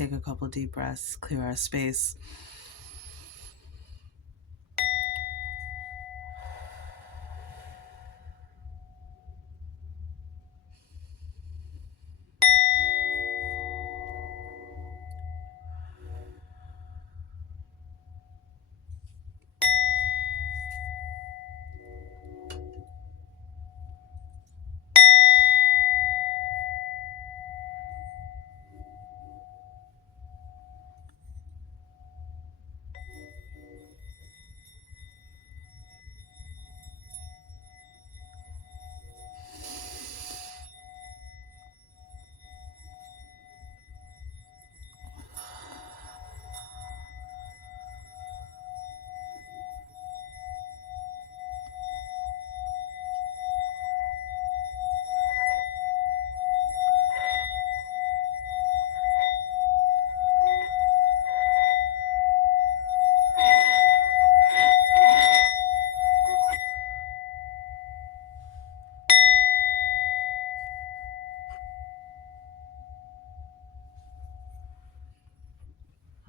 take a couple deep breaths, clear our space.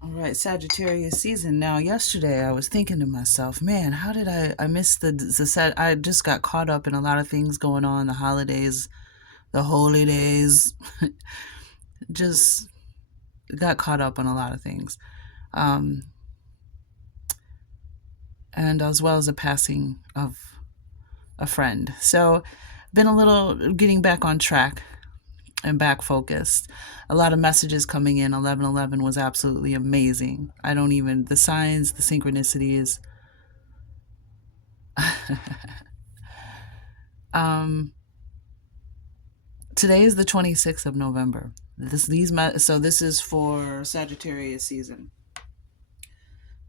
All right, Sagittarius season. Now, yesterday I was thinking to myself, man, how did I miss I just got caught up in a lot of things going on, the holidays, the holy days. Just got caught up on a lot of things. And as well as the passing of a friend. So, been a little getting back on track and back focused. A lot of messages coming in. 11/11 was absolutely amazing. I don't even, the signs, the synchronicities. Today is the 26th of November. So this is for Sagittarius season.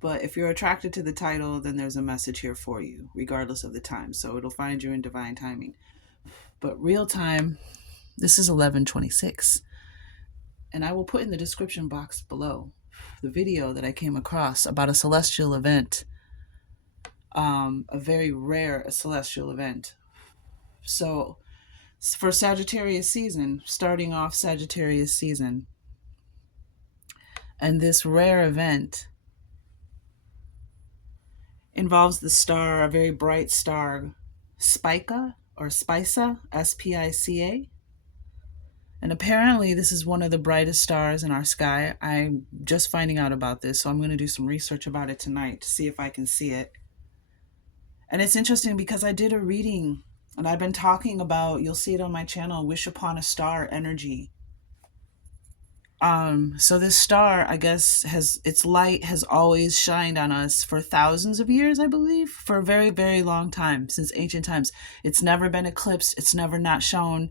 But if you're attracted to the title, then there's a message here for you, regardless of the time. So it'll find you in divine timing. But real time, this is 11/26. And I will put in the description box below the video that I came across about a celestial event, a very rare celestial event. So for Sagittarius season, starting off Sagittarius season, and this rare event involves the star, a very bright star, Spica or Spica, Spica. And apparently this is one of the brightest stars in our sky. I'm just finding out about this, so I'm going to do some research about it tonight to see if I can see it. And it's interesting because I did a reading, and I've been talking about, you'll see it on my channel, Wish Upon a Star energy. So this star, I guess, its light has always shined on us for thousands of years, I believe, for a very, very long time, since ancient times. It's never been eclipsed. It's never not shown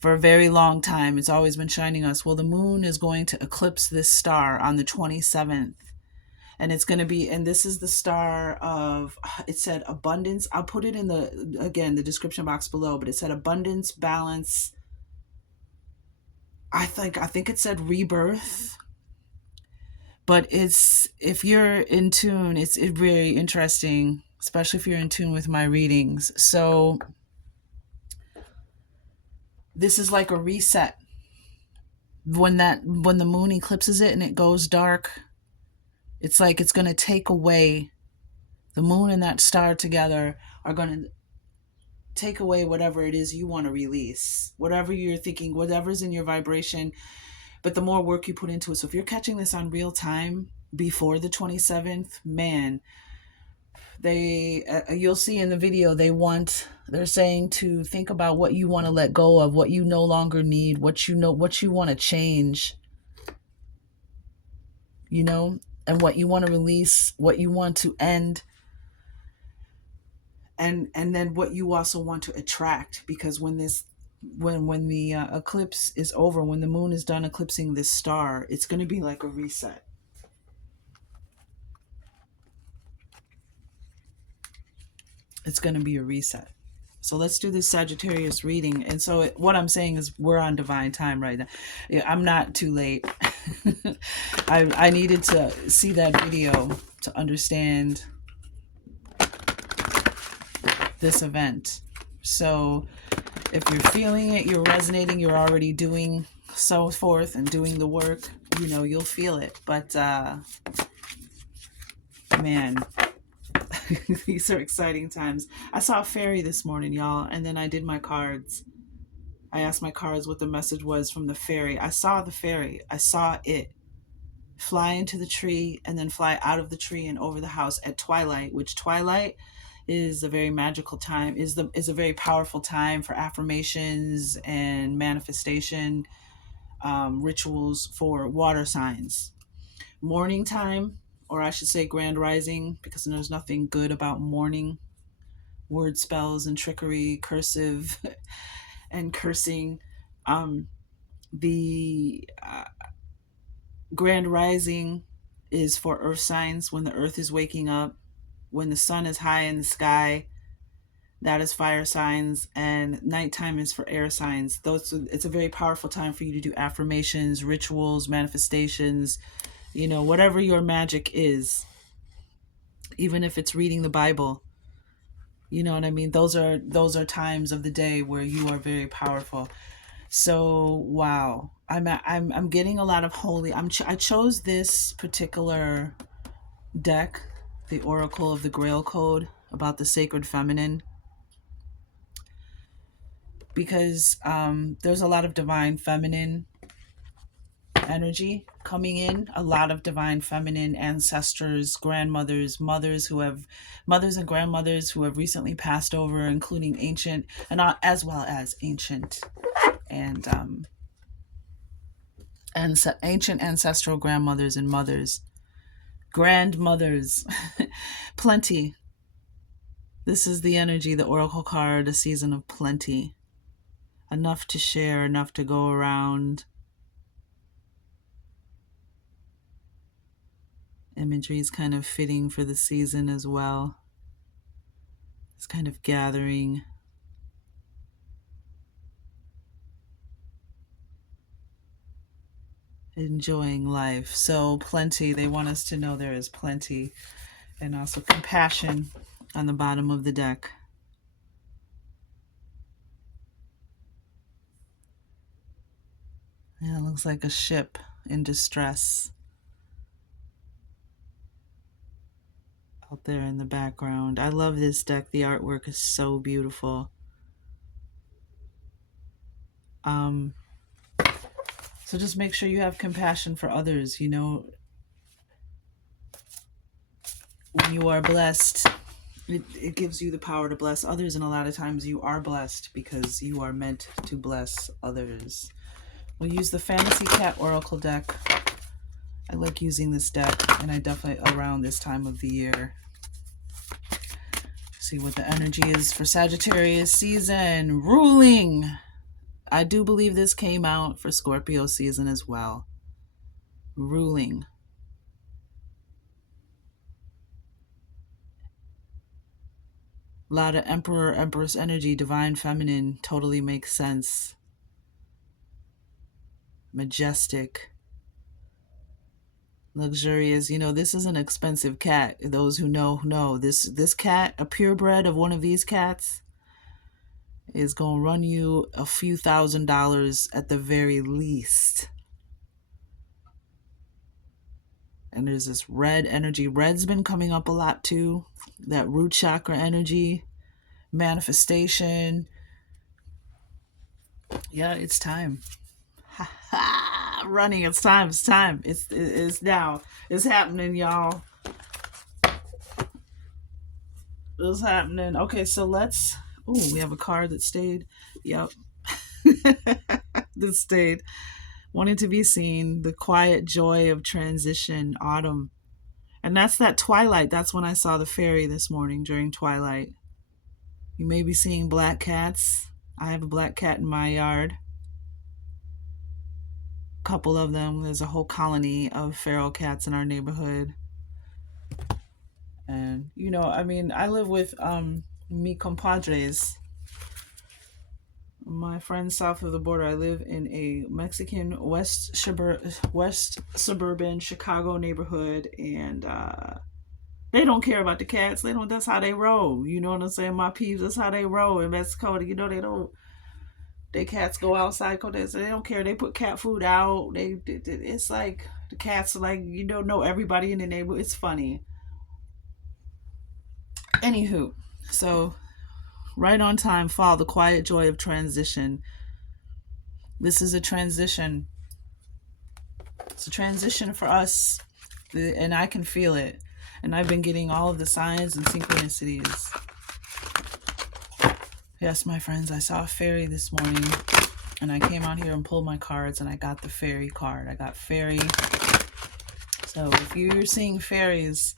for a very long time. It's always been shining us. Well, the moon is going to eclipse this star on the 27th. And it's going to be, and this is the star of, it said abundance. I'll put it in the description box below, but it said abundance, balance. I think it said rebirth. But if you're in tune, it's very interesting, especially if you're in tune with my readings. So this is like a reset. When the moon eclipses it and it goes dark, it's like it's going to take away, the moon and that star together are going to take away whatever it is you want to release, whatever you're thinking, whatever's in your vibration. But the more work you put into it. So if you're catching this on real time before the 27th, man, you'll see in the video, they're saying to think about what you want to let go of, what you no longer need, what you want to change, and what you want to release, what you want to end, and then what you also want to attract. Because when the eclipse is over, when the moon is done eclipsing this star, it's going to be like a reset. It's going to be a reset. So let's do this Sagittarius reading. And so what I'm saying is we're on divine time right now. Yeah, I'm not too late. I needed to see that video to understand this event. So if you're feeling it, you're resonating, you're already doing so forth and doing the work, you'll feel it. But man, these are exciting times. I saw a fairy this morning, y'all, and then I did my cards. I asked my cards what the message was from the fairy. I saw the fairy. I saw it fly into the tree and then fly out of the tree and over the house at twilight, which twilight is a very magical time, is a very powerful time for affirmations and manifestation, rituals for water signs. Morning time, or I should say grand rising, because there's nothing good about morning. Word spells and trickery, cursive and cursing. The grand rising is for earth signs, when the earth is waking up, when the sun is high in the sky. That is fire signs. And nighttime is for air signs. It's a very powerful time for you to do affirmations, rituals, manifestations, whatever your magic is. Even if it's reading the Bible, you know what I mean? Those are times of the day where you are very powerful. So wow, I'm getting a lot of holy. I chose this particular deck, the Oracle of the Grail Code, about the sacred feminine, because there's a lot of divine feminine energy coming in, a lot of divine feminine ancestors, grandmothers, mothers and grandmothers who have recently passed over, including ancient and as well as ancient and ancient ancestral grandmothers and mothers, grandmothers, plenty. This is the energy, the oracle card, a season of plenty, enough to share, enough to go around. Imagery is kind of fitting for the season as well. It's kind of gathering. Enjoying life. So plenty, they want us to know there is plenty. And also compassion on the bottom of the deck. Yeah, it looks like a ship in distress out there in the background. I love this deck. The artwork is so beautiful. So just make sure you have compassion for others. When you are blessed, it gives you the power to bless others, and a lot of times you are blessed because you are meant to bless others. We'll use the Fantasy Cat Oracle deck. I like using this deck, and I definitely around this time of the year. See what the energy is for Sagittarius season. Ruling. I do believe this came out for Scorpio season as well. Ruling. A lot of Emperor, Empress energy, divine feminine, totally makes sense. Majestic. Luxurious. This is an expensive cat. Those who know. This cat, a purebred of one of these cats, is going to run you a few $1,000s at the very least. And there's this red energy. Red's been coming up a lot too. That root chakra energy, manifestation. Yeah, it's time. Running, it's time. It's now. It's happening, y'all. It's happening. Okay, so let's... Oh, we have a card that stayed. Yep. That stayed. Wanting to be seen. The quiet joy of transition. Autumn. And that's that twilight. That's when I saw the fairy this morning during twilight. You may be seeing black cats. I have a black cat in my yard. A couple of them. There's a whole colony of feral cats in our neighborhood. And, I live with mi compadres. My friends south of the border. I live in a Mexican west suburban Chicago neighborhood, and they don't care about the cats. That's how they roll. You know what I'm saying? My peeps, that's how they roll in Mexico. They They cats go outside, they don't care. They put cat food out. It's like the cats are like, you don't know everybody in the neighborhood. It's funny. Anywho, so right on time, fall, the quiet joy of transition. This is a transition. It's a transition for us, and I can feel it. And I've been getting all of the signs and synchronicities. Yes, my friends, I saw a fairy this morning, and I came out here and pulled my cards, and I got the fairy card. I got fairy. So if you're seeing fairies,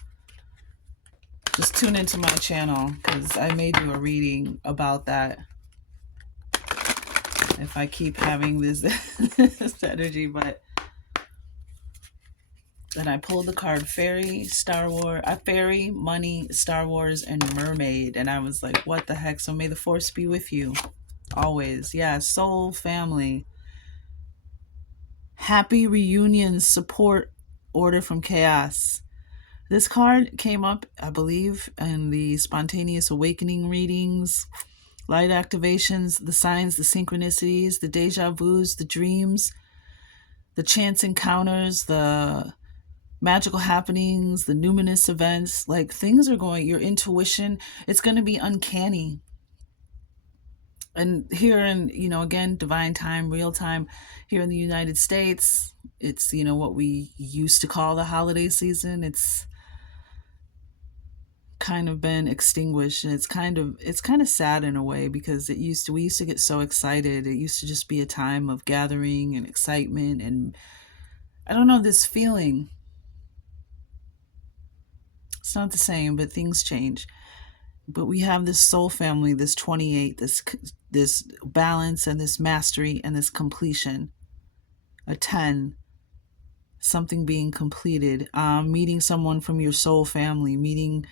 just tune into my channel, because I may do a reading about that if I keep having this, this energy. But then I pulled the card fairy, Star Wars, fairy, money, Star Wars, and mermaid. And I was like, what the heck? So may the force be with you always. Yeah, soul family. Happy reunions, support, order from chaos. This card came up, I believe, in the spontaneous awakening readings, light activations, the signs, the synchronicities, the deja vus, the dreams, the chance encounters, the magical happenings, the numinous events. Like, things are going, your intuition, it's going to be uncanny. And here in, again, divine time, real time, here in the United States, it's, what we used to call the holiday season. It's kind of been extinguished, and it's kind of sad in a way, because we used to get so excited. It used to just be a time of gathering and excitement, and I don't know, this feeling, it's not the same, but things change. But we have this soul family, this 28, this balance and this mastery and this completion. A 10, something being completed, meeting someone from your soul family, meeting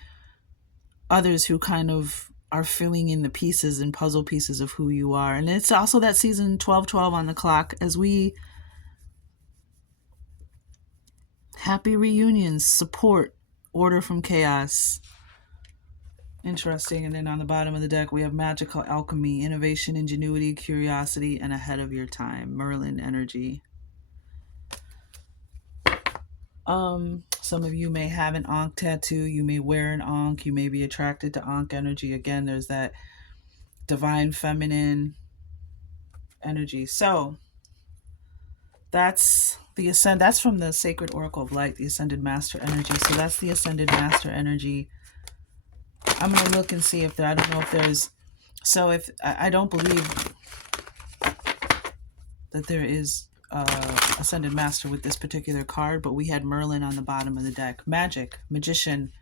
others who kind of are filling in the pieces and puzzle pieces of who you are. And it's also that season 1212 on the clock, as we happy reunions, support, order from chaos. Interesting. And then on the bottom of the deck, we have magical alchemy, innovation, ingenuity, curiosity, and ahead of your time. Merlin energy. Some of you may have an Ankh tattoo. You may wear an Ankh. You may be attracted to Ankh energy. Again, there's that divine feminine energy. So that's the ascend. That's from the Sacred Oracle of Light, the Ascended Master energy. So that's the Ascended Master energy. I'm going to look and see if there, I don't know if there's, so if, I don't believe that there is Ascended Master with this particular card, but we had Merlin on the bottom of the deck. Magic, magician,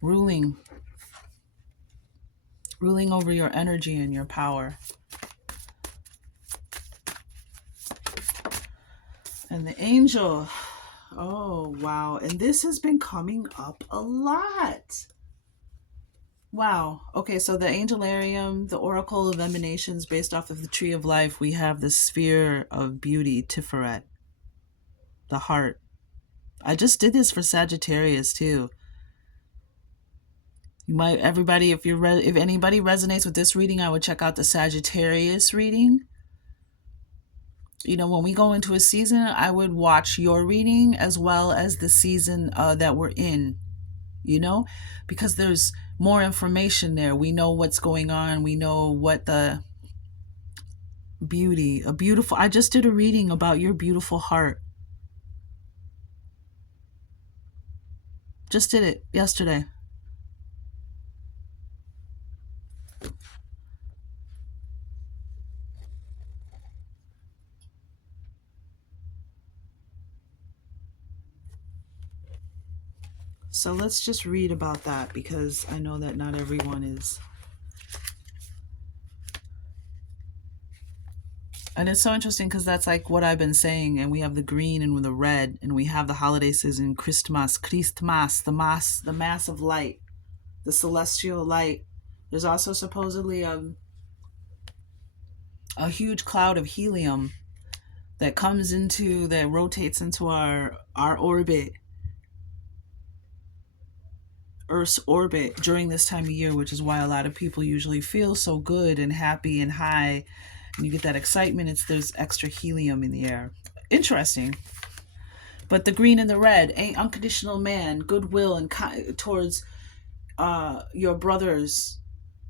ruling over your energy and your power. And the angel, oh wow, and this has been coming up a lot. Wow. Okay, so the Angelarium, the Oracle of Emanations, based off of the Tree of Life, we have the Sphere of Beauty, Temperate, the heart. I just did this for Sagittarius too. You might, everybody, if anybody resonates with this reading, I would check out the Sagittarius reading. When we go into a season, I would watch your reading as well as the season that we're in, because there's more information there. We know what's going on. We know what the beauty, I just did a reading about your beautiful heart. Just did it yesterday. So let's just read about that, because I know that not everyone is. And it's so interesting, because that's like what I've been saying. And we have the green and the red, and we have the holiday season, Christmas, the mass of light, the celestial light. There's also supposedly a huge cloud of helium that rotates into our orbit, Earth's orbit during this time of year, which is why a lot of people usually feel so good and happy and high When you get that excitement, there's extra helium in the air. Interesting. But the green and the red, unconditional man, goodwill and towards your brothers,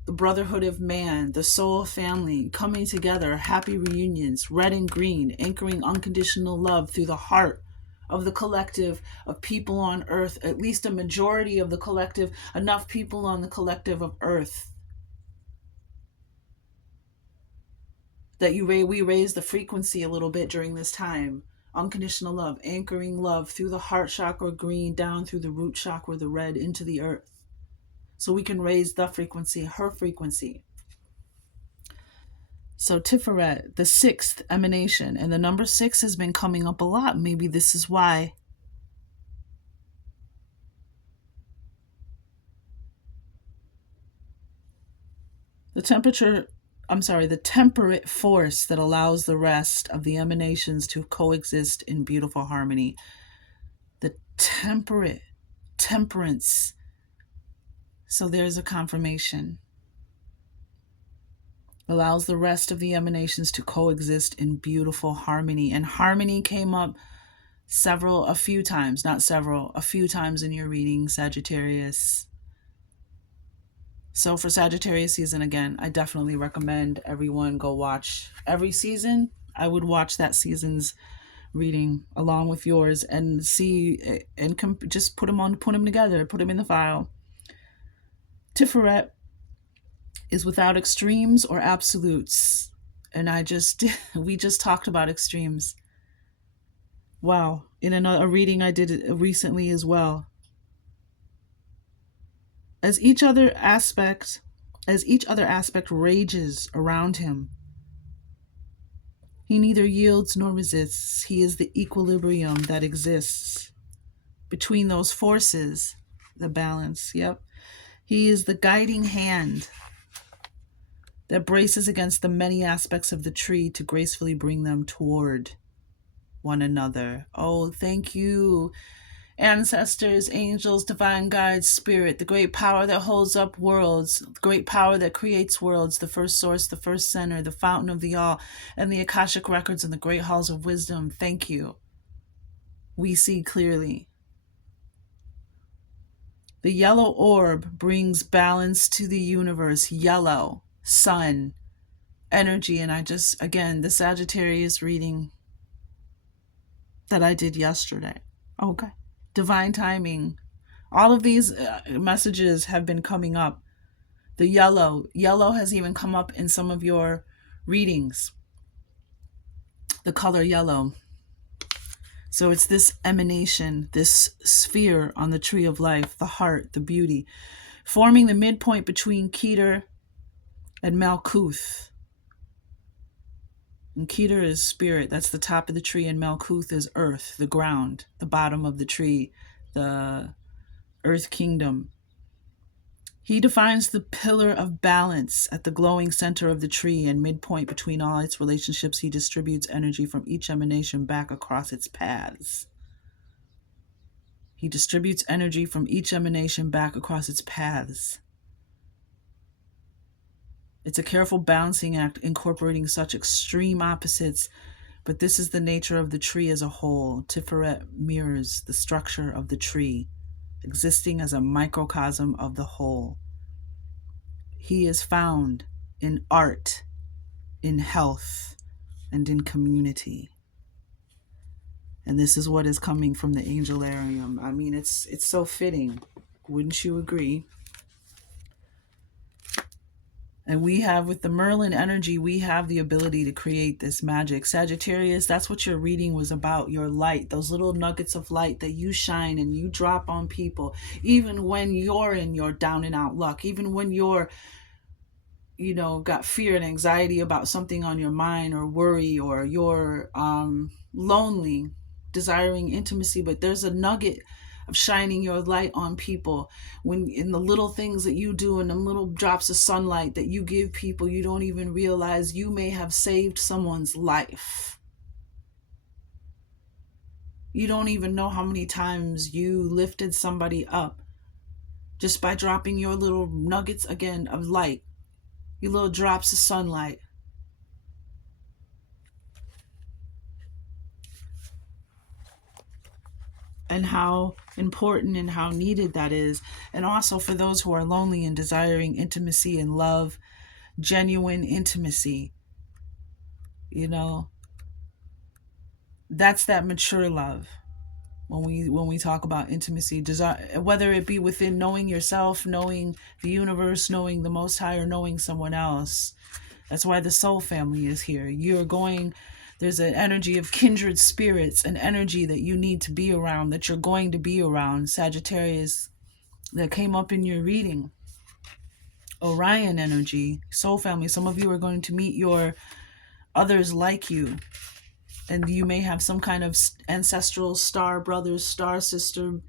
the brotherhood of man, the soul family, coming together, happy reunions, red and green, anchoring unconditional love through the heart of the collective of people on earth, at least a majority of the collective, enough people on the collective of earth that we raise the frequency a little bit during this time. Unconditional love, anchoring love through the heart chakra green, down through the root chakra, the red, into the earth. So we can raise the frequency, her frequency. So Temperate, the sixth emanation, and the number 6 has been coming up a lot. Maybe this is why. The temperate force that allows the rest of the emanations to coexist in beautiful harmony. The temperance. So there's a confirmation. Allows the rest of the emanations to coexist in beautiful harmony. And harmony came up a few times in your reading, Sagittarius. So for Sagittarius season, again, I definitely recommend everyone go watch every season. I would watch that season's reading along with yours and see and just put them together, put them in the file. Tiferet is without extremes or absolutes. And we just talked about extremes. Wow. In a reading I did recently as well. As each other aspect rages around him, he neither yields nor resists. He is the equilibrium that exists between those forces, the balance. Yep. He is the guiding hand that braces against the many aspects of the tree to gracefully bring them toward one another. Oh, thank you, ancestors, angels, divine guides, spirit, the great power that holds up worlds, the great power that creates worlds, the first source, the first center, the fountain of the all, and the Akashic records and the great halls of wisdom. Thank you. We see clearly. The yellow orb brings balance to the universe. Yellow, sun, energy. And the Sagittarius reading that I did yesterday. Okay. Divine timing. All of these messages have been coming up. The yellow has even come up in some of your readings. The color yellow. So it's this emanation, this sphere on the tree of life, the heart, the beauty, forming the midpoint between Keter and Malkuth. And Keter is spirit, that's the top of the tree, and Malkuth is earth, the ground, the bottom of the tree, the earth kingdom. He defines the pillar of balance at the glowing center of the tree and midpoint between all its relationships. He distributes energy from each emanation back across its paths. He distributes energy from each emanation back across its paths. It's a careful balancing act incorporating such extreme opposites, but this is the nature of the tree as a whole. Tiferet mirrors the structure of the tree, existing as a microcosm of the whole. He is found in art, in health, and in community. And this is what is coming from the Angelarium. I mean, it's so fitting. Wouldn't you agree? And we have, with the Merlin energy, we have the ability to create this magic. Sagittarius, that's what your reading was about, your light, those little nuggets of light that you shine and you drop on people, even when you're in your down and out luck, even when you're, got fear and anxiety about something on your mind, or worry, or you're lonely, desiring intimacy, but there's a nugget of shining your light on people when in the little things that you do and the little drops of sunlight that you give people, you don't even realize you may have saved someone's life. You don't even know how many times you lifted somebody up just by dropping your little nuggets again of light, your little drops of sunlight. and how important and how needed that is. And also for those who are lonely and desiring intimacy and love, genuine intimacy, you know, that's that mature love. When we talk about intimacy, desire, whether it be within knowing yourself, knowing the universe, knowing the Most High, or knowing someone else. That's why the soul family is here. You're going, there's an energy of kindred spirits, an energy that you need to be around, that you're going to be around. Sagittarius, that came up in your reading. Orion energy, soul family. Some of you are going to meet your others like you. And you may have some kind of ancestral star brother, star sister,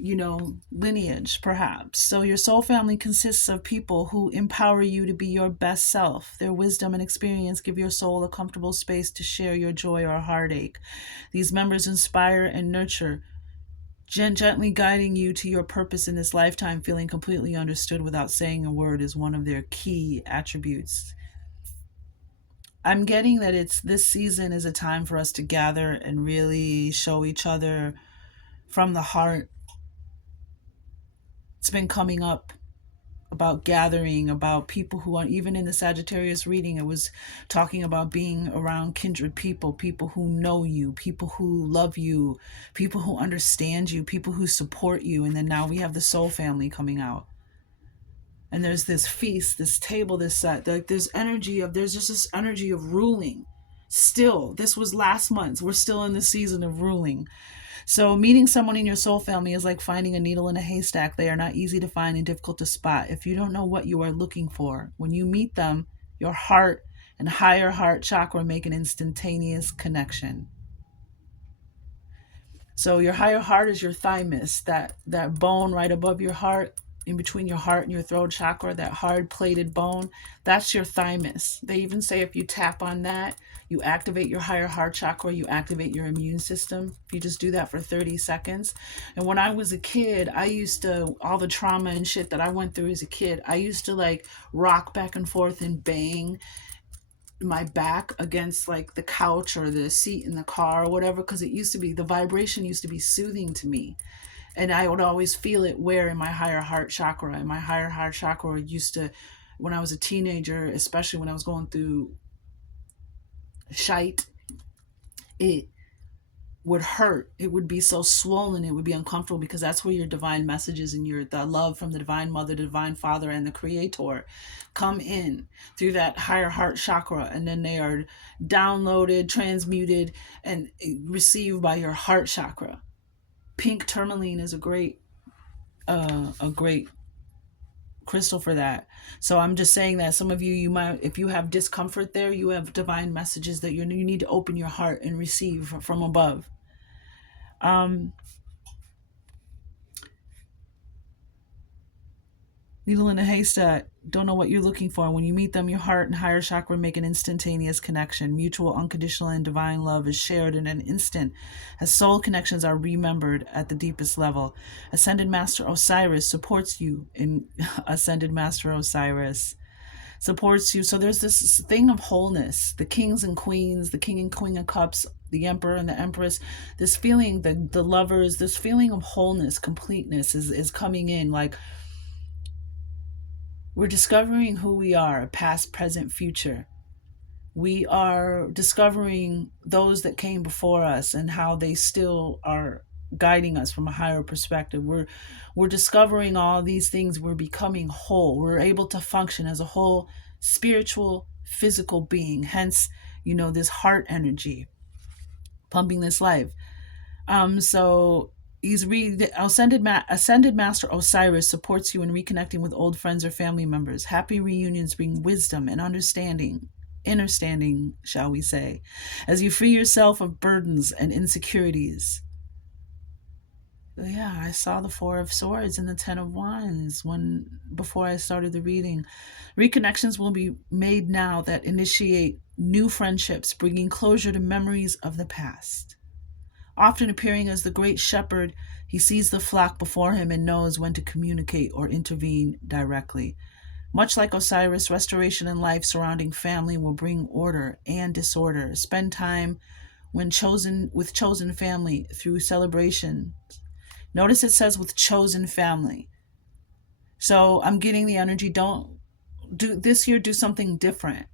lineage, perhaps. So your soul family consists of people who empower you to be your best self. Their wisdom and experience give your soul a comfortable space to share your joy or heartache. These members inspire and nurture, gently guiding you to your purpose in this lifetime. Feeling completely understood without saying a word is one of their key attributes. I'm getting that this season is a time for us to gather and really show each other from the heart. It's been coming up about gathering, about people who are, even in the Sagittarius reading, it was talking about being around kindred people, people who know you, people who love you, people who understand you, people who support you. And then now we have the soul family coming out. And there's this feast, this table, this set, like there's just this energy of ruling. Still, this was last month. We're still in the season of ruling. So meeting someone in your soul family is like finding a needle in a haystack. They are not easy to find and difficult to spot. If you don't know what you are looking for, when you meet them, your heart and higher heart chakra make an instantaneous connection. So your higher heart is your thymus, that bone right above your heart, in between your heart and your throat chakra, that hard plated bone, that's your thymus. They even say if you tap on that, you activate your higher heart chakra, you activate your immune system. If you just do that for 30 seconds. And when I was a kid, I used to, all the trauma and shit that I went through as a kid, I used to like rock back and forth and bang my back against like the couch or the seat in the car or whatever, because it used to be, the vibration used to be soothing to me. And I would always feel it where in my higher heart chakra. And my higher heart chakra used to, when I was a teenager, especially when I was going through shite, it would hurt. It would be so swollen. It would be uncomfortable, because that's where your divine messages and the love from the divine mother, the divine father, and the creator come in through that higher heart chakra. And then they are downloaded, transmuted, and received by your heart chakra. Pink tourmaline is a great crystal for that. So I'm just saying that some of you might, if you have discomfort there, you have divine messages that you need to open your heart and receive from above. Needle in a haystack, don't know what you're looking for. When you meet them, your heart and higher chakra make an instantaneous connection. Mutual, unconditional, and divine love is shared in an instant, as soul connections are remembered at the deepest level. Ascended Master Osiris supports you in Ascended Master Osiris supports you. So there's this thing of wholeness. The kings and queens, the king and queen of cups, the emperor and the empress, this feeling, the lovers, this feeling of wholeness, completeness is coming in. Like, we're discovering who we are, past, present, future. We are discovering those that came before us and how they still are guiding us from a higher perspective. We're discovering all these things. We're becoming whole. We're able to function as a whole spiritual, physical being. Hence, this heart energy pumping this life. So Ascended Master Osiris supports you in reconnecting with old friends or family members. Happy reunions bring wisdom and understanding, shall we say, as you free yourself of burdens and insecurities. Yeah, I saw the Four of Swords and the Ten of Wands before I started the reading. Reconnections will be made now that initiate new friendships, bringing closure to memories of the past. Often appearing as the great shepherd, he sees the flock before him and knows when to communicate or intervene directly. Much like Osiris, restoration in life surrounding family will bring order and disorder. Spend time when chosen with chosen family through celebration. Notice it says with chosen family. So I'm getting the energy. Don't do this year, do something different.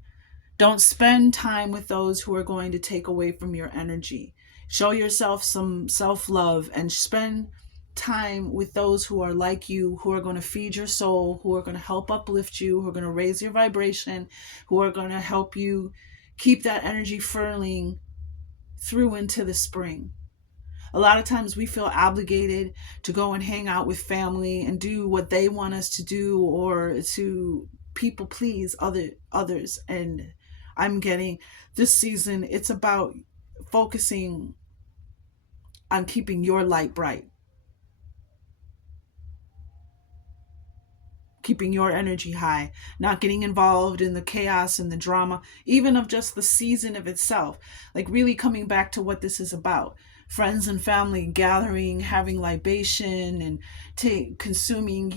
Don't spend time with those who are going to take away from your energy. Show yourself some self-love and spend time with those who are like you, who are going to feed your soul, who are going to help uplift you, who are going to raise your vibration, who are going to help you keep that energy furling through into the spring. A lot of times we feel obligated to go and hang out with family and do what they want us to do, or to people please others. And I'm getting this season, it's about focusing on keeping your light bright, keeping your energy high, not getting involved in the chaos and the drama, even of just the season of itself. Like really coming back to what this is about. Friends and family gathering, having libation, and consuming,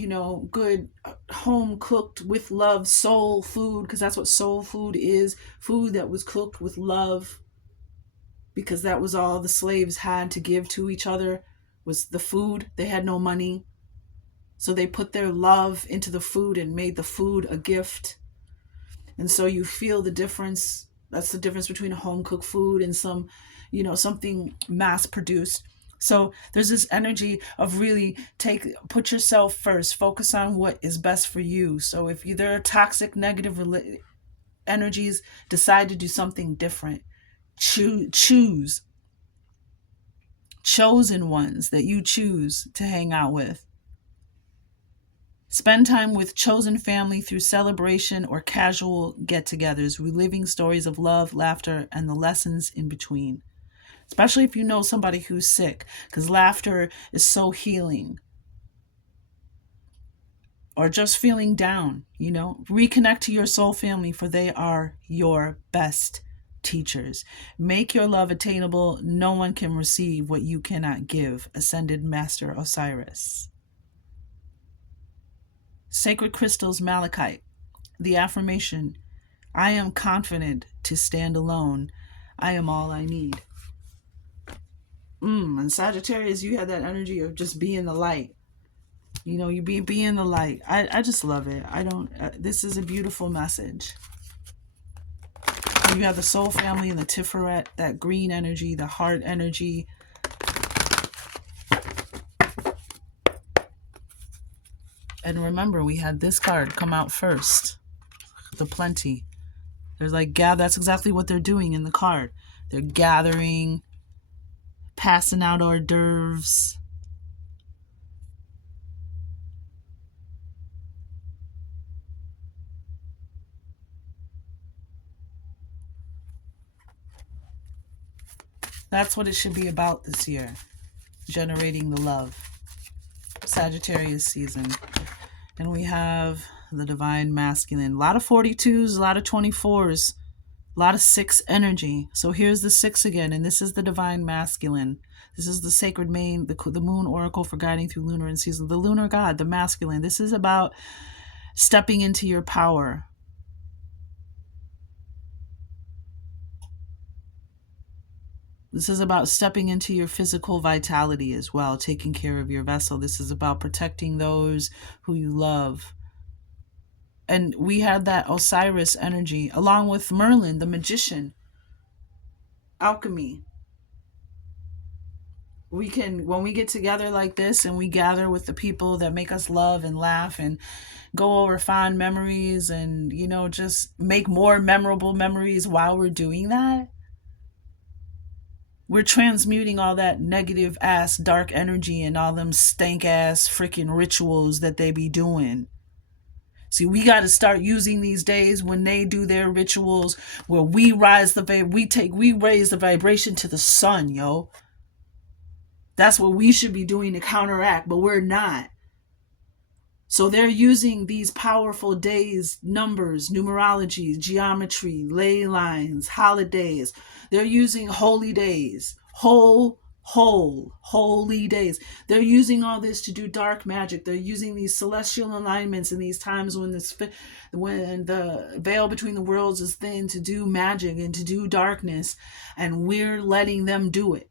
good home cooked with love soul food, because that's what soul food is. Food that was cooked with love, because that was all the slaves had to give to each other, was the food. They had no money, so they put their love into the food and made the food a gift. And so you feel the difference. That's the difference between a home cooked food and something mass produced. So there's this energy of really put yourself first, focus on what is best for you. So if there are toxic, negative energies, decide to do something different. Choose chosen ones that you choose to hang out with. Spend time with chosen family through celebration or casual get-togethers, reliving stories of love, laughter, and the lessons in between. Especially if you know somebody who's sick, because laughter is so healing. Or just feeling down, reconnect to your soul family, for they are your best teachers. Make your love attainable. No one can receive what you cannot give. Ascended Master Osiris. Sacred crystals, malachite. The affirmation: I am confident to stand alone. I am all I need. And Sagittarius, you had that energy of just being the light. You being the light. I just love it. This is a beautiful message. You have the soul family and the Temperate, that green energy, the heart energy. And remember, we had this card come out first. The plenty. There's that's exactly what they're doing in the card. They're gathering, passing out hors d'oeuvres. That's what it should be about this year. Generating the love. Sagittarius season. And we have the divine masculine. A lot of 42s, a lot of 24s, a lot of 6 energy. So here's the 6 again, and this is the divine masculine. This is the sacred main, the moon oracle for guiding through lunar and season. The lunar god, the masculine. This is about stepping into your power. This is about stepping into your physical vitality as well, taking care of your vessel. This is about protecting those who you love. And we had that Osiris energy, along with Merlin, the magician. Alchemy. When we get together like this and we gather with the people that make us love and laugh and go over fond memories and, just make more memorable memories while we're doing that, we're transmuting all that negative ass dark energy and all them stank ass freaking rituals that they be doing. See, we got to start using these days when they do their rituals where we raise the vibration to the sun, yo. That's what we should be doing to counteract, but we're not. So they're using these powerful days, numbers, numerology, geometry, ley lines, holidays. They're using holy days, whole holy days. They're using all this to do dark magic. They're using these celestial alignments in these times when the veil between the worlds is thin, to do magic and to do darkness, and we're letting them do it.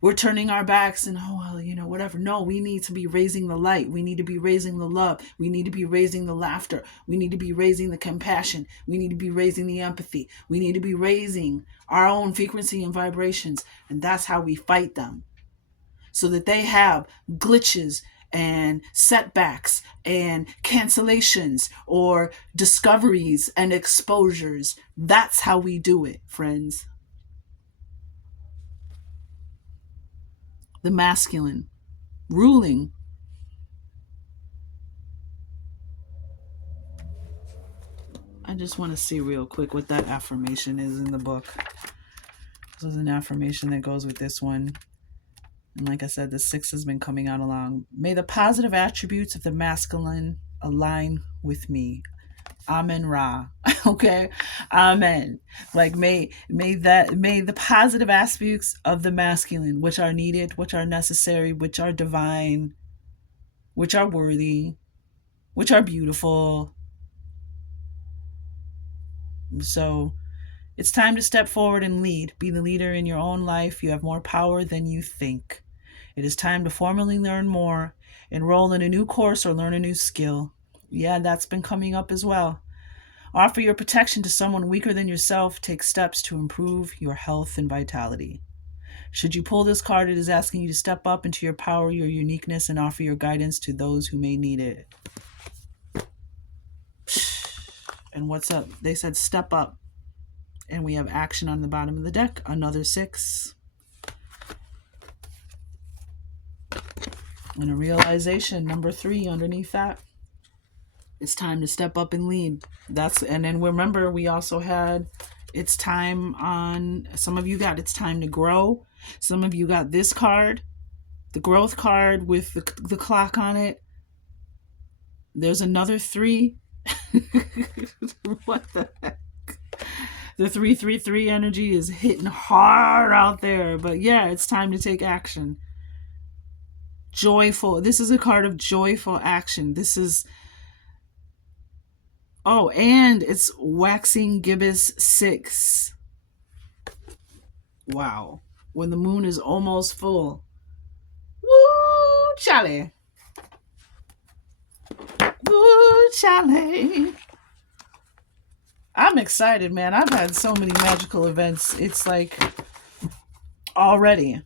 We're turning our backs and, oh, well, whatever. No, we need to be raising the light. We need to be raising the love. We need to be raising the laughter. We need to be raising the compassion. We need to be raising the empathy. We need to be raising our own frequency and vibrations. And that's how we fight them. So that they have glitches and setbacks and cancellations or discoveries and exposures. That's how we do it, friends. The masculine ruling. I just want to see real quick what that affirmation is in the book. This is an affirmation that goes with this one. And like I said, the 6 has been coming out along. May the positive attributes of the masculine align with me. Amen Ra. Okay. Amen. Like may the positive aspects of the masculine, which are needed, which are necessary, which are divine, which are worthy, which are beautiful. So it's time to step forward and lead. Be the leader in your own life. You have more power than you think. It is time to formally learn more, enroll in a new course, or learn a new skill. Yeah, that's been coming up as well. Offer your protection to someone weaker than yourself. Take steps to improve your health and vitality. Should you pull this card, it is asking you to step up into your power, your uniqueness, and offer your guidance to those who may need it. And what's up? They said step up. And we have action on the bottom of the deck. Another 6. And a realization, number 3 underneath that. It's time to step up and lead. And then remember, we also had it's time on, some of you got it's time to grow. Some of you got this card, the growth card with the clock on it. There's another 3. What the heck? The 333 energy is hitting hard out there. But yeah, it's time to take action. Joyful. This is a card of joyful action. This is... Oh, and it's waxing gibbous 6. Wow. When the moon is almost full. Woo, Charlie. Woo, Charlie. I'm excited, man. I've had so many magical events. It's like already.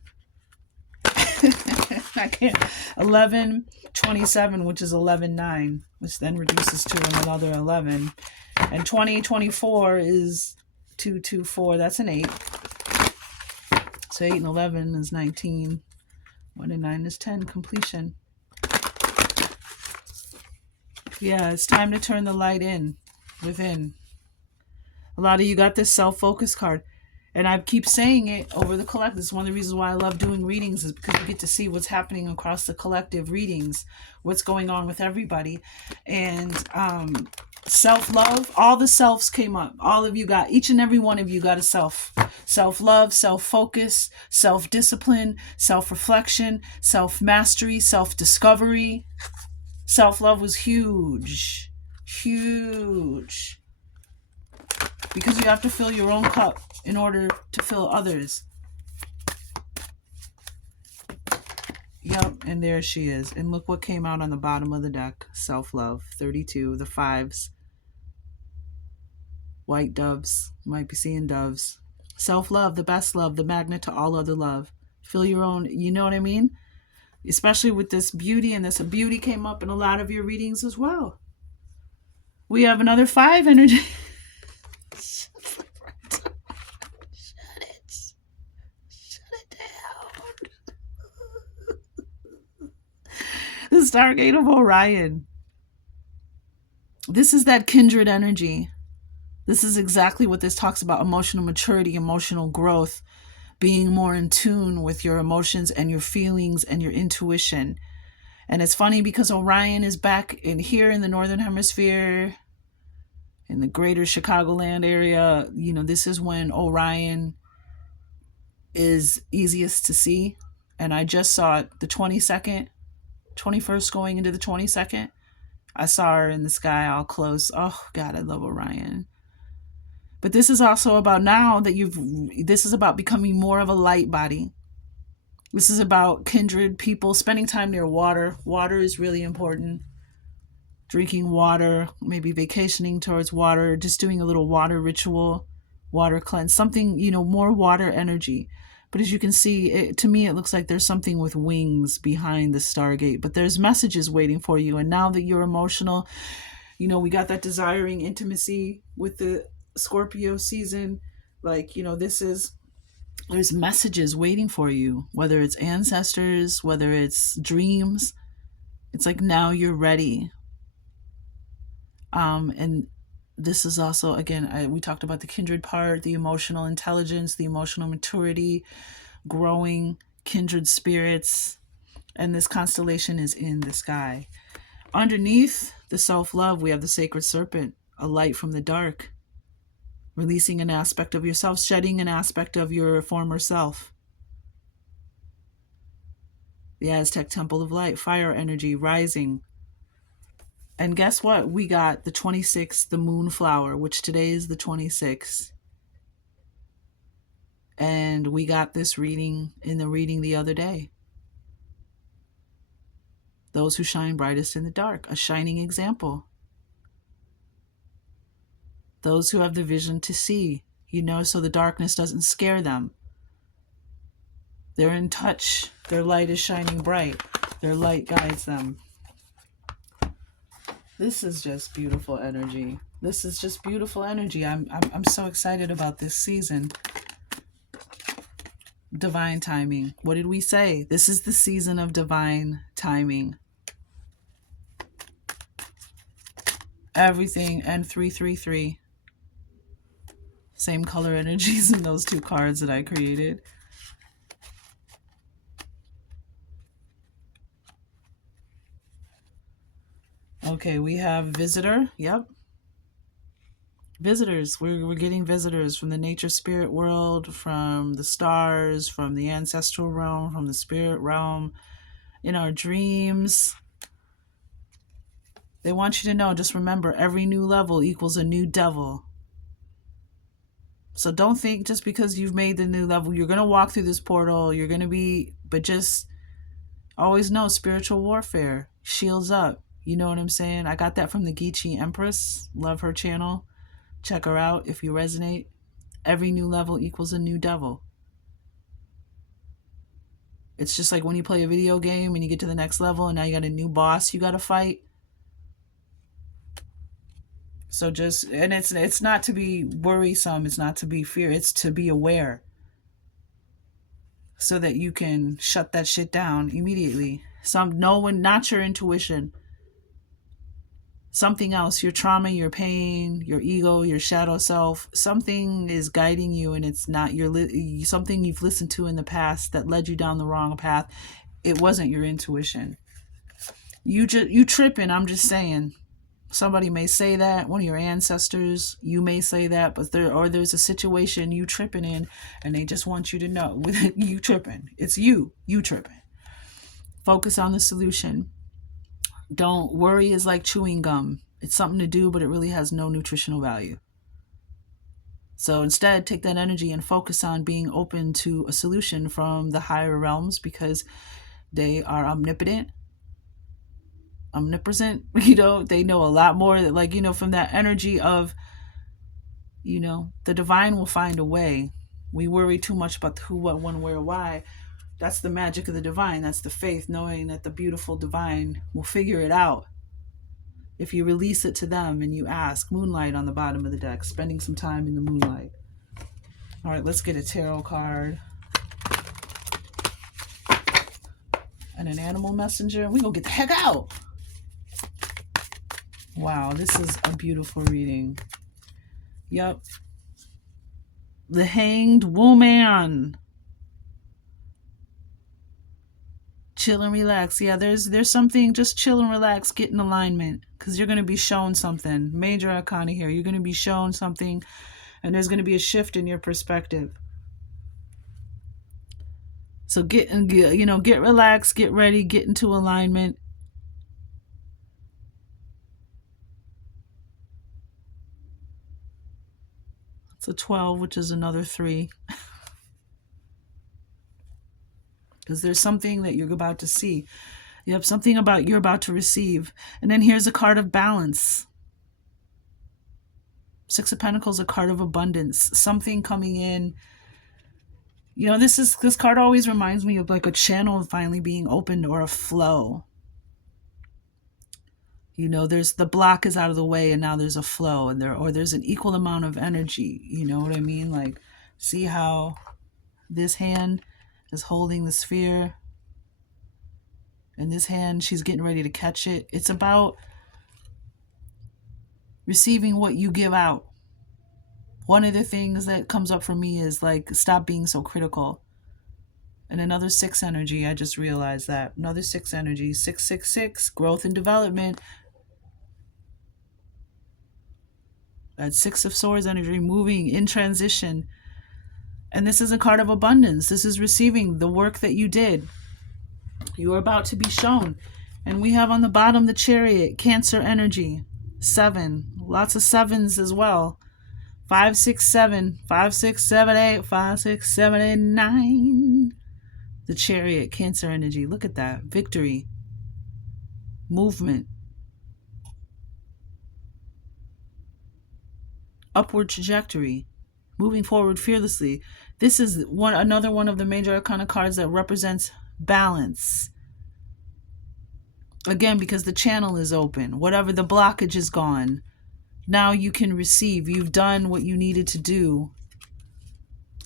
I can't. 11/27, which is 11/9, which then reduces to another 11. And 20/24 is 2/24. That's an 8. So 8 and 11 is 19. 1 and 9 is 10. Completion. Yeah, it's time to turn the light within. A lot of you got this self-focus card. And I keep saying it over the collective. It's one of the reasons why I love doing readings, is because you get to see what's happening across the collective readings, what's going on with everybody. And self-love, all the selves came up. All of you got, each and every one of you got a self. Self-love, self-focus, self-discipline, self-reflection, self-mastery, self-discovery. Self-love was huge. Huge. Because you have to fill your own cup in order to fill others. Yep, and there she is. And look what came out on the bottom of the deck. Self-love, 32, the 5s. White doves. You might be seeing doves. Self-love, the best love, the magnet to all other love. Fill your own, you know what I mean? Especially with this beauty, and this beauty came up in a lot of your readings as well. We have another 5 energy. The Stargate of Orion. This is that kindred energy. This is exactly what this talks about: emotional maturity, emotional growth, being more in tune with your emotions and your feelings and your intuition. And it's funny because Orion is back here in the Northern Hemisphere, in the greater Chicagoland area. You know, this is when Orion is easiest to see. And I just saw it the 22nd, 21st going into the 22nd. I saw her in the sky all close. Oh, God, I love Orion. But this is also about now that this is about becoming more of a light body. This is about kindred people, spending time near water. Water is really important. Drinking water, maybe vacationing towards water, just doing a little water ritual, water cleanse, something, more water energy. But as you can see, to me, it looks like there's something with wings behind the Stargate, but there's messages waiting for you. And now that you're emotional, we got that desiring intimacy with the Scorpio season. Like, there's messages waiting for you, whether it's ancestors, whether it's dreams. It's like now you're ready. And this is also, again, we talked about the kindred part, the emotional intelligence, the emotional maturity, growing kindred spirits. And this constellation is in the sky. Underneath the self-love, we have the sacred serpent, a light from the dark, releasing an aspect of yourself, shedding an aspect of your former self. The Aztec temple of light, fire energy rising. And guess what? We got the 26th, the moonflower, which today is the 26th. And we got this reading in the reading the other day. Those who shine brightest in the dark, a shining example. Those who have the vision to see, so the darkness doesn't scare them. They're in touch. Their light is shining bright. Their light guides them. This is just beautiful energy. This is just beautiful energy. I'm so excited about this season. Divine timing. What did we say? This is the season of divine timing. Everything, and 333. Same color energies in those two cards that I created. Okay, we have visitor. Yep. Visitors. We're getting visitors from the nature spirit world, from the stars, from the ancestral realm, from the spirit realm, in our dreams. They want you to know, just remember, every new level equals a new devil. So don't think just because you've made the new level, you're going to walk through this portal, you're going to be, but just always know spiritual warfare, shields up. You know what I'm saying? I got that from the Geechee Empress. Love her channel. Check her out if you resonate. Every new level equals a new devil. It's just like when you play a video game and you get to the next level and now you got a new boss you got to fight. So just, and it's not to be worrisome, it's not to be fear, it's to be aware. So that you can shut that shit down immediately. Not your intuition. Something else, your trauma, your pain, your ego, your shadow self, something is guiding you, and it's not something you've listened to in the past that led you down the wrong path. It wasn't your intuition. You tripping, I'm just saying. Somebody may say that, one of your ancestors, you may say that, but there's a situation you tripping in, and they just want you to know you tripping. It's you tripping. Focus on the solution. Don't worry is like chewing gum. It's something to do, but it really has no nutritional value. So instead, take that energy and focus on being open to a solution from the higher realms, because they are omnipresent. They know a lot more that, from that energy of, the divine will find a way. We worry too much about the who, what, when, where, why. That's the magic of the divine. That's the faith, knowing that the beautiful divine will figure it out. If you release it to them and you ask, moonlight on the bottom of the deck, spending some time in the moonlight. All right, let's get a tarot card. And an animal messenger. We're going to get the heck out. Wow, this is a beautiful reading. Yep. The Hanged Woman. Chill and relax. Yeah, there's something, just chill and relax, get in alignment, because you're going to be shown something. Major arcana here. You're going to be shown something, and there's going to be a shift in your perspective. So get relaxed, get ready, get into alignment. It's a 12, which is another 3. Because there's something that you're about to see. You have something about you're about to receive. And then here's a card of balance. 6 of Pentacles, a card of abundance. Something coming in. This card always reminds me of like a channel finally being opened, or a flow. There's the block is out of the way, and now there's a flow, and there's an equal amount of energy. You know what I mean? Like, see how this hand is holding the sphere, and this hand, she's getting ready to catch it. It's about receiving what you give out. One of the things that comes up for me is like, stop being so critical. And another 6 energy, I just realized that. Another 6 energy, 666, growth and development. That 6 of Swords energy, moving in transition. And this is a card of abundance. This is receiving the work that you did. You are about to be shown. And we have on the bottom the Chariot, Cancer energy, 7. Lots of 7s as well. 5, 6, 7, 5, 6, 7, 8, 5, 6, 7, 8, 9. The Chariot, Cancer energy. Look at that. Victory. Movement. Upward trajectory. Moving forward fearlessly. This is another one of the major arcana cards that represents balance. Again, because the channel is open. Whatever the blockage is gone. Now you can receive. You've done what you needed to do.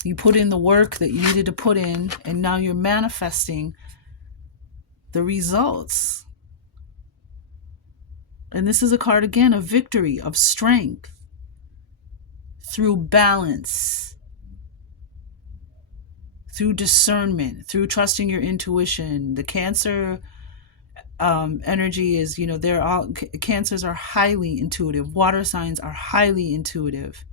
You put in the work that you needed to put in, and now you're manifesting the results. And this is a card, again, of victory, of strength, through balance, through discernment, through trusting your intuition. The Cancer energy is, Cancers are highly intuitive. Water signs are highly intuitive.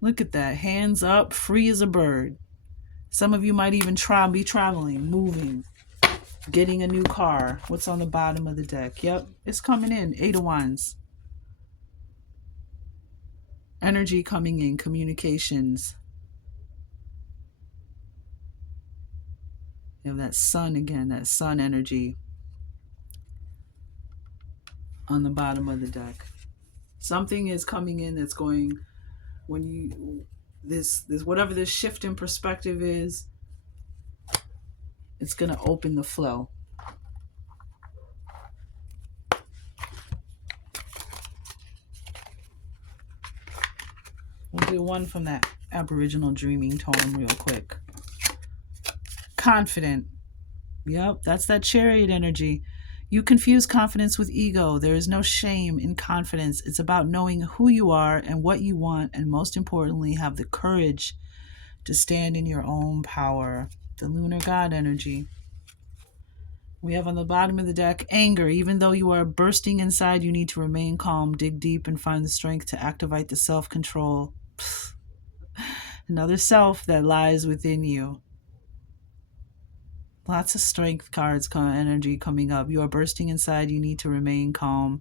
Look at that. Hands up, free as a bird. Some of you might even be traveling, moving, getting a new car. What's on the bottom of the deck? Yep, it's coming in. 8 of Wands. Energy coming in, communications. You have that Sun again, that Sun energy on the bottom of the deck. Something is coming in that's going, this whatever this shift in perspective is, it's going to open the flow. We'll do one from that Aboriginal dreaming tome real quick. Confident. Yep, that's that Chariot energy. You confuse confidence with ego. There is no shame in confidence. It's about knowing who you are and what you want, and most importantly, have the courage to stand in your own power. The Lunar God energy. We have on the bottom of the deck, anger. Even though you are bursting inside, you need to remain calm, dig deep, and find the strength to activate the self-control. Another self that lies within you. Lots of strength cards, energy coming up. You are bursting inside. You need to remain calm.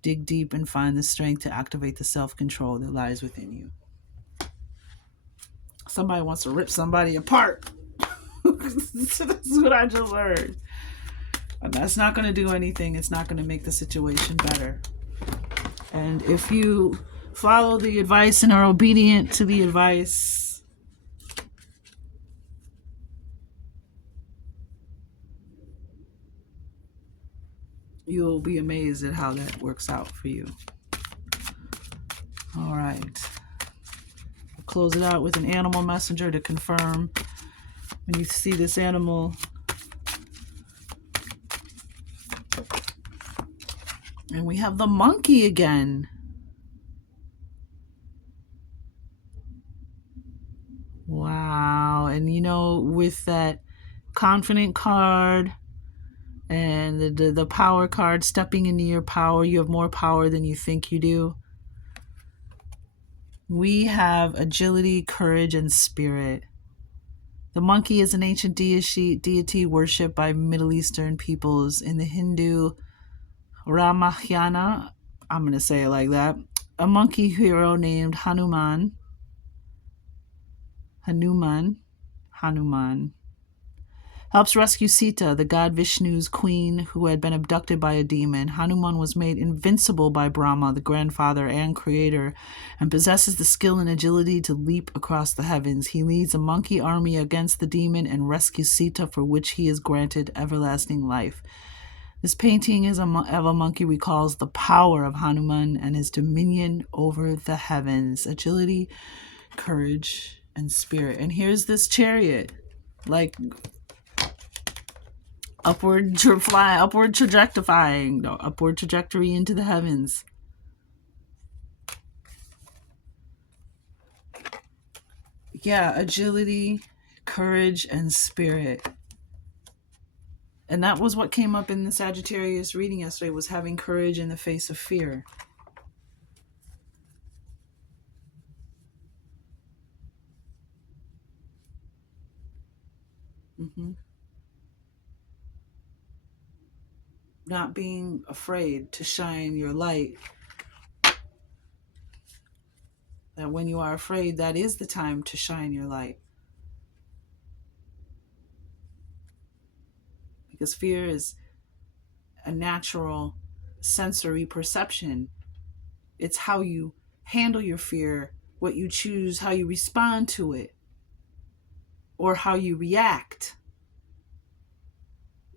Dig deep and find the strength to activate the self-control that lies within you. Somebody wants to rip somebody apart. This is what I just heard. And that's not going to do anything. It's not going to make the situation better. And if you follow the advice and are obedient to the advice, you'll be amazed at how that works out for you. All right. We'll close it out with an animal messenger to confirm. When you see this animal, and we have the monkey again. Wow. And with that confident card and the power card, stepping into your power, you have more power than you think you do. We have agility, courage, and spirit. The monkey is an ancient deity worshipped by Middle Eastern peoples. In the Hindu Ramayana, I'm going to say it like that, a monkey hero named Hanuman, helps rescue Sita, the god Vishnu's queen, who had been abducted by a demon. Hanuman was made invincible by Brahma, the grandfather and creator, and possesses the skill and agility to leap across the heavens. He leads a monkey army against the demon and rescues Sita, for which he is granted everlasting life. This painting of a monkey recalls the power of Hanuman and his dominion over the heavens. Agility, courage, and spirit. And here's this chariot, like upward trajectory into the heavens. Yeah, agility, courage, and spirit. And that was what came up in the Sagittarius reading yesterday, was having courage in the face of fear. Mm-hmm. Not being afraid to shine your light. That when you are afraid, that is the time to shine your light. Because fear is a natural sensory perception. It's how you handle your fear, what you choose, how you respond to it, or how you react.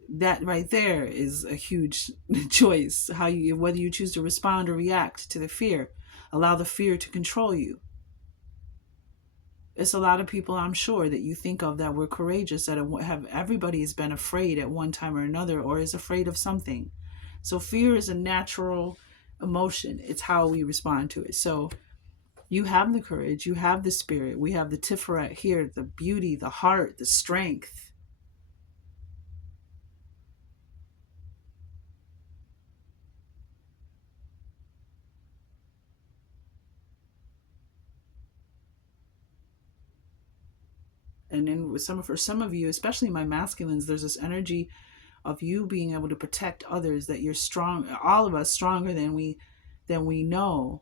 That right there is a huge choice. Whether you choose to respond or react to the fear. Allow the fear to control you. It's a lot of people, I'm sure, that you think of that were courageous, that everybody's been afraid at one time or another, or is afraid of something. So fear is a natural emotion. It's how we respond to it. So you have the courage, you have the spirit. We have the Temperate here, the beauty, the heart, the strength. And then for some of you, especially my masculines, there's this energy of you being able to protect others, that you're strong, all of us stronger than we know.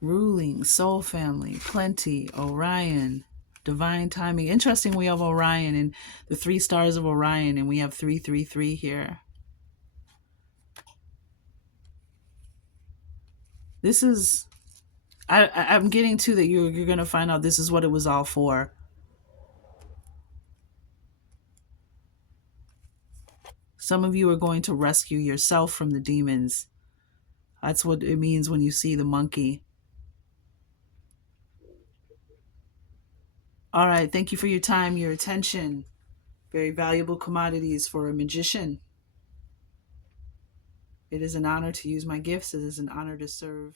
Ruling, soul family, plenty, Orion, divine timing. Interesting, we have Orion and the 3 stars of Orion, and we have 333 here. This is, I'm getting to that you're going to find out this is what it was all for. Some of you are going to rescue yourself from the demons. That's what it means when you see the monkey. All right. Thank you for your time, your attention. Very valuable commodities for a magician. It is an honor to use my gifts. It is an honor to serve.